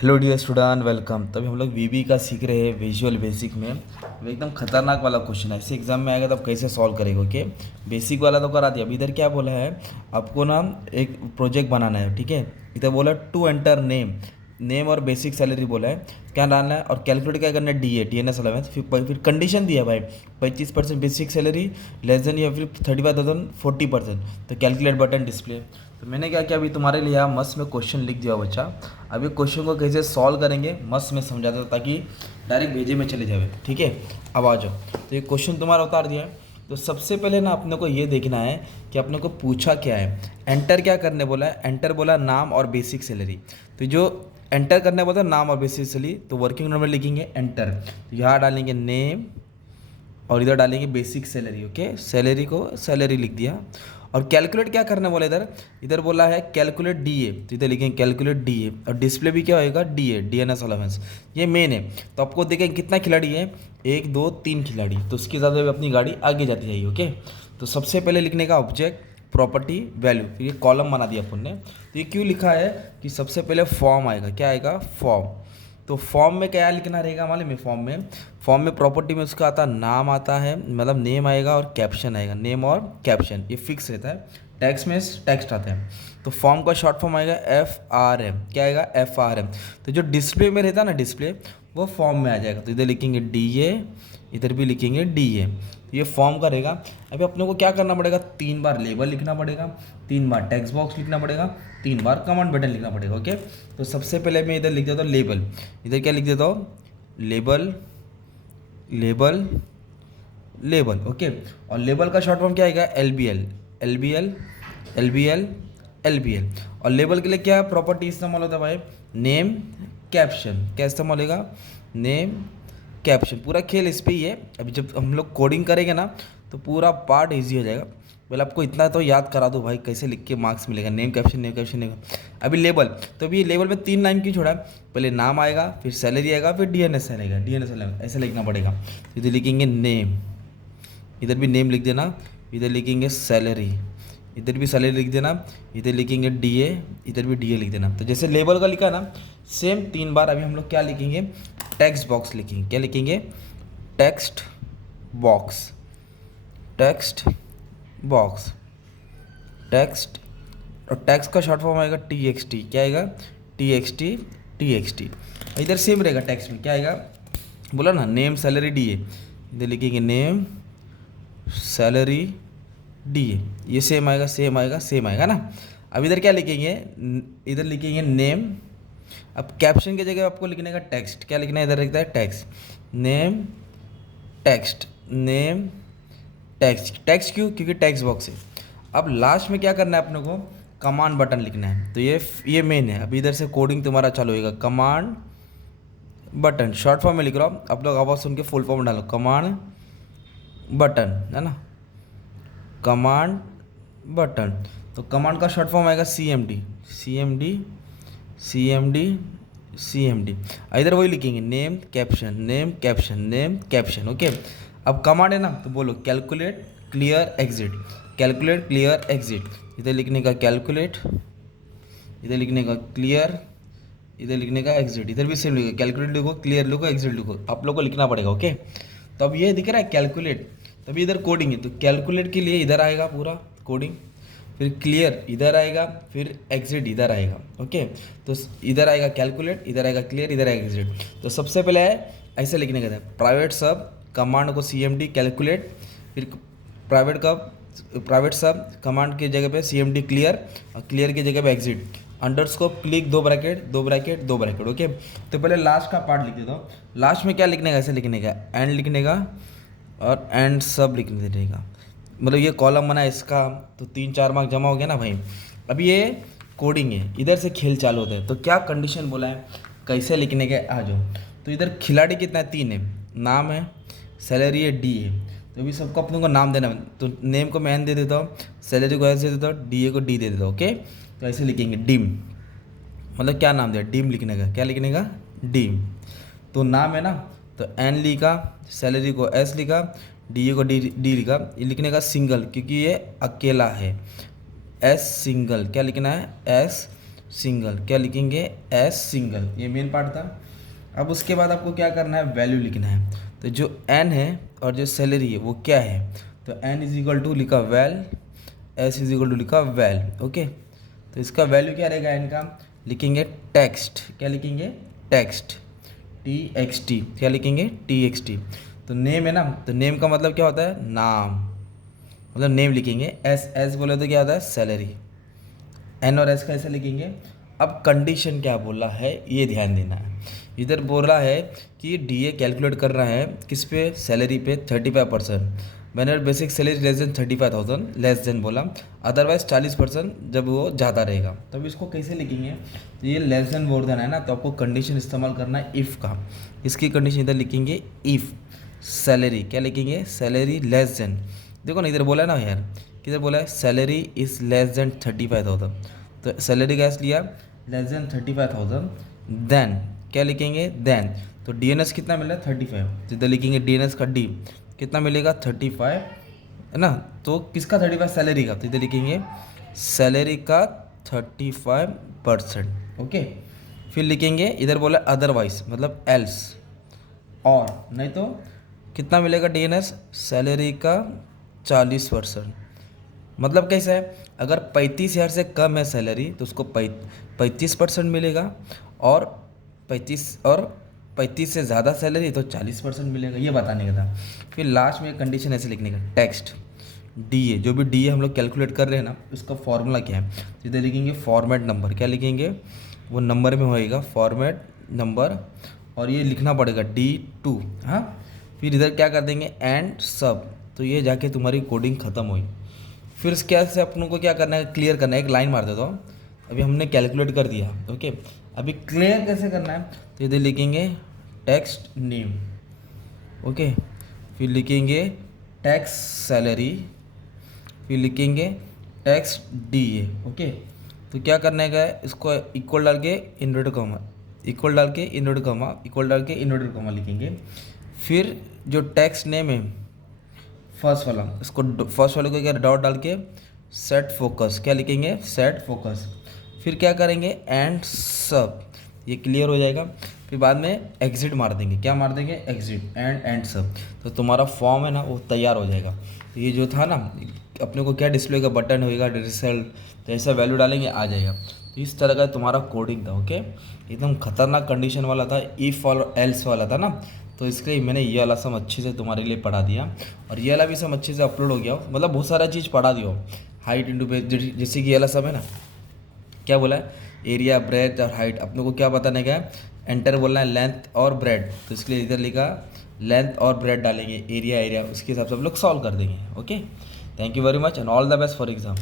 Hello dear student, welcome. तभी हम लोग वीबी का सीख रहे हैं विजुअल बेसिक में। अब एकदम खतरनाक वाला क्वेश्चन है, इसे एग्जाम में आएगा तो आप कैसे सॉल्व करेंगे। ओके, बेसिक वाला तो करा दिया। अभी इधर क्या बोला है, आपको ना एक प्रोजेक्ट बनाना है। ठीक है, इधर बोला टू एंटर नेम, नेम और बेसिक सैलरी बोला है, क्या डालना है और कैलकुलेट क्या करना है, D A T N S allowance. फिर कंडीशन दिया भाई 25% बेसिक सैलरी लेस देन या फिर 35,000 40%, तो कैलकुलेट बटन डिस्प्ले। तो मैंने क्या किया, अभी तुम्हारे लिए यहाँ मस्त में क्वेश्चन लिख दिया बच्चा। अभी क्वेश्चन को कैसे सॉल्व करेंगे मस्त में समझाता हूँ, ताकि डायरेक्ट भेजे में चले जावे। ठीक है, अब आ जाओ। तो ये क्वेश्चन तुम्हारा उतार दिया है। तो सबसे पहले ना अपने को ये देखना है कि अपने को पूछा क्या है। एंटर क्या करने बोला है, एंटर बोला नाम और बेसिक सैलरी। तो जो एंटर करने बोला नाम और बेसिक सैलरी, तो वर्किंग नंबर लिखेंगे एंटर। तो यहाँ डालेंगे नेम और इधर डालेंगे बेसिक सैलरी। ओके, सैलरी को सैलरी लिख दिया। और कैलकुलेट क्या करना बोला, इधर इधर बोला है कैलकुलेट डीए, तो इधर लिखेंगे कैलकुलेट डीए। और डिस्प्ले भी क्या होएगा, डीए डीएनएस अलावेंस। ये मेन है। तो आपको देखें कितना खिलाड़ी है, 1 2 3 खिलाड़ी, तो उसके ज़्यादा अपनी गाड़ी आगे जाती जाएगी। ओके, तो सबसे पहले लिखने का ऑब्जेक्ट प्रॉपर्टी वैल्यू, फिर ये कॉलम बना दिया अपन ने। तो ये क्यों लिखा है कि सबसे पहले फॉर्म आएगा, क्या आएगा, फॉर्म। तो फॉर्म में क्या लिखना रहेगा मालूम है, फॉर्म में प्रॉपर्टी में उसका आता नाम आता है, मतलब नेम आएगा और कैप्शन आएगा, नेम और कैप्शन ये फिक्स रहता है। टैक्स में टेक्स्ट आता है। तो फॉर्म का शॉर्ट फॉर्म आएगा FRM, क्या आएगा, FRM। तो जो डिस्प्ले में रहता है ना, डिस्प्ले वो फॉर्म में आ जाएगा। तो इधर लिखेंगे DA, इधर भी लिखेंगे DA। ये फॉर्म का रहेगा। अभी अपने को क्या करना पड़ेगा, 3 बार लेबल लिखना पड़ेगा, 3 बार टेक्स्ट बॉक्स लिखना पड़ेगा, 3 बार कमांड बटन लिखना पड़ेगा। ओके, तो सबसे पहले मैं इधर लिख देता हूँ लेबल। इधर क्या लिख देता हूँ, लेबल लेबल लेबल। ओके, और लेबल का शॉर्ट फॉर्म क्या आएगा, LBL LBL LBL LBL। और लेबल के लिए क्या प्रॉपर्टी इस्तेमाल होता है भाई, नेम कैप्शन। क्या इस्तेमाल होगा, नेम कैप्शन। पूरा खेल इस पे ही है। अभी जब हम लोग कोडिंग करेंगे ना, तो पूरा पार्ट इजी हो जाएगा। पहले आपको इतना तो याद करा दो भाई, कैसे लिख के मार्क्स मिलेगा, name caption name caption name. अभी लेबल, तो अभी लेबल में 3 लाइन क्यों छोड़ा है, पहले नाम आएगा, फिर सैलरी आएगा, फिर DNS आएगा, DNS ऐसे लिखना पड़ेगा। तो इधर लिखेंगे नेम, इधर भी नेम लिख देना, इधर लिखेंगे सैलरी, इधर भी सैलरी लिख देना, इधर लिखेंगे DA, इधर भी DA लिख देना। तो जैसे लेबल का लिखा है ना, सेम 3 बार अभी हम लोग क्या लिखेंगे, टेक्स्ट बॉक्स लिखेंगे। क्या लिखेंगे, text box, text box, text. और टेक्स्ट का शॉर्ट फॉर्म आएगा TXT, क्या आएगा, TXT TXT। इधर सेम रहेगा, टेक्स्ट में क्या आएगा, बोला ना नेम सैलरी DA, इधर लिखेंगे नेम सैलरी DA। ये सेम आएगा सेम आएगा सेम आएगा ना। अब इधर क्या लिखेंगे, इधर लिखेंगे नेम। अब कैप्शन की जगह आपको लिखने का टेक्स्ट, क्या लिखना है, इधर लिखता है text, name text, name text. Text क्यों, क्योंकि टेक्स्ट बॉक्स है। अब लास्ट में क्या करना है अपने को, कमांड बटन लिखना है। तो ये मेन है। अभी इधर से कोडिंग तुम्हारा चालू होएगा, कमांड बटन शॉर्ट फॉर्म में लिख रहा हूँ, आप लोग आवाज़ सुन के फुल फॉर्म डालो, कमांड बटन है ना, कमांड बटन। तो कमांड का शॉर्ट फॉर्म आएगा CMD CMD CMD CMD। इधर वही लिखेंगे name caption name caption name caption. Okay, अब कमांड है ना, तो बोलो calculate clear exit, calculate clear exit. इधर लिखने का कैलकुलेट, इधर लिखने का क्लियर, इधर लिखने का एग्जिट। इधर भी सेम लिखो, कैलकुलेट लिखो, क्लियर लिखो, एग्जिट लिखो, आप लोग को लिखना पड़ेगा। ओके, तो अब ये दिख रहा है कैलकुलेट, तभी इधर कोडिंग है। तो कैलकुलेट के लिए इधर आएगा पूरा कोडिंग, फिर क्लियर इधर आएगा, फिर एग्जिट इधर आएगा। ओके, तो इधर आएगा कैलकुलेट, इधर आएगा क्लियर, इधर आएगा एग्जिट। तो सबसे पहले है ऐसे लिखने का था, प्राइवेट सब कमांड को CMD कैलकुलेट, फिर प्राइवेट सब कमांड की जगह पे CMD क्लियर, और क्लियर की जगह पे exit, अंडरस्कोप click 2 bracket 2 bracket 2 bracket. Okay, तो पहले लास्ट का पार्ट लिख देता हूँ। लास्ट में क्या लिखने का, ऐसे लिखने का एंड लिखने का, और एंड सब लिखने देगा। मतलब ये कॉलम बना है इसका, तो 3 4 मार्क जमा हो गया ना भाई। अब ये कोडिंग है, इधर से खेल चालू होता है। तो क्या कंडीशन बोला है, कैसे लिखने के, आ जाओ। तो इधर खिलाड़ी कितना है, 3 है, नाम है, सैलरी है, D है। तो अभी सबको अपने को नाम देना है। तो नेम को मैं N दे देता हूँ, सैलरी को S दे देता हूँ, DA को D दे देता हूँ। ओके, तो ऐसे लिखेंगे डिम, मतलब क्या नाम दिया, डिम लिखने का, क्या लिखने का, डिम। तो नाम है ना, तो N लिखा, सैलरी को S लिखा, DA को D लिखा। ये लिखने का सिंगल, क्योंकि ये अकेला है, S सिंगल। क्या लिखना है, S सिंगल, क्या लिखेंगे, एस सिंगल, ये मेन पार्ट था। अब उसके बाद आपको क्या करना है, वैल्यू लिखना है। तो जो एन है और जो सैलरी है वो क्या है, तो एन इज इक्वल टू लिखा well, S is equal to लिखा वेल, ओके। तो इसका वैल्यू क्या रहेगा एन का, लिखेंगे टेक्स्ट, क्या लिखेंगे, टेक्स्ट, टी एक्स टी, क्या लिखेंगे, टी एक्स टी। तो नेम है ना, तो नेम का मतलब क्या होता है, नाम, मतलब नेम लिखेंगे। एस, एस बोले तो क्या होता है, सैलरी। एन और एस का ऐसे लिखेंगे। अब कंडीशन क्या बोला है ये ध्यान देना है। इधर बोल रहा है कि डीए कैलकुलेट कर रहा है किस पे, सैलरी पे 35%। मैंने basic salary less than 35,000, less than बोला, अदरवाइज 40% जब वो ज़्यादा रहेगा। तो अब इसको कैसे लिखेंगे, तो ये लेस देन मोर देन है ना, तो आपको कंडीशन इस्तेमाल करना है इफ़ का। इसकी कंडीशन इधर लिखेंगे इफ़ सैलरी, क्या लिखेंगे, सैलरी लेस देन, देखो ना इधर बोला है ना यार, किधर बोला है, सैलरी इज़ लेस देन 35,000। तो सैलरी का लिया लेस देन 35,000, देन क्या लिखेंगे, देन, तो डीएनएस कितना मिल रहा है, 35, तो इधर लिखेंगे डीएनएस का डी कितना मिलेगा, 35 है ना। तो किसका 35, सैलरी का, तो इधर लिखेंगे सैलरी का 35%, ओके। फिर लिखेंगे इधर बोला अदरवाइज, मतलब एल्स, और नहीं तो कितना मिलेगा डीएनएस, सैलरी का 40%। मतलब कैसा है, अगर 35,000 से कम है सैलरी तो उसको 35% मिलेगा, और 35 से ज़्यादा सैलरी तो 40% मिलेगा, ये बताने का था। फिर लास्ट में कंडीशन ऐसे लिखने का, टेक्स्ट डीए, जो भी डीए हम लोग कैलकुलेट कर रहे हैं ना, उसका फॉर्मूला क्या है, इधर लिखेंगे फॉर्मेट नंबर, क्या लिखेंगे, वो नंबर में होएगा फॉर्मेट नंबर, और ये लिखना पड़ेगा D2, हाँ। फिर इधर क्या कर देंगे, एंड सब, तो ये जाके तुम्हारी कोडिंग ख़त्म हुई। फिर इसके बाद से अपनों को क्या करना है, क्लियर करना है, एक लाइन मार देता हूँ। अभी हमने कैलकुलेट कर दिया, ओके। अभी क्लियर कैसे करना है, तो इधर लिखेंगे टेक्स्ट नेम, ओके। फिर लिखेंगे टैक्स सैलरी, फिर लिखेंगे टैक्स डीए, ओके। तो क्या करने का है, इसको इक्वल डाल के इन्वर्टेड कॉमा, इक्वल डाल के इन्वर्टेड कॉमा, इक्वल डाल के इन्वर्टेड कॉमा लिखेंगे। फिर जो टैक्स नेम है फर्स्ट वाला, इसको फर्स्ट वाले को क्या डॉट डाल के सेट फोकस, क्या लिखेंगे, सेट फोकस। फिर क्या करेंगे, एंड सब, ये क्लियर हो जाएगा। फिर बाद में एग्जिट मार देंगे, क्या मार देंगे, एग्जिट, एंड सब, तो तुम्हारा फॉर्म है ना वो तैयार हो जाएगा। तो ये जो था ना, अपने को क्या डिस्प्ले का बटन होएगा, रिजल्ट, तो ऐसा वैल्यू डालेंगे आ जाएगा। तो इस तरह का तुम्हारा कोडिंग था, ओके। एकदम खतरनाक कंडीशन वाला था, इफ़ और एल्स वाला था ना। तो इसके लिए मैंने ये वाला सम अच्छे से तुम्हारे लिए पढ़ा दिया, और ये वाला भी सम अच्छे से अपलोड हो गया, मतलब बहुत सारा चीज़ पढ़ा दिया। हाइट इंटू बेस, जैसे कि ये वाला सम है ना, क्या बोला है, एरिया, ब्रेथ और हाइट, अपने को क्या बताने का है, एंटर बोलना है लेंथ और ब्रेड, तो इसके लिए इधर लिखा लेंथ और ब्रेड डालेंगे, एरिया, उसके हिसाब से हम लोग सॉल्व कर देंगे, okay. Thank you very much and all the best for exam.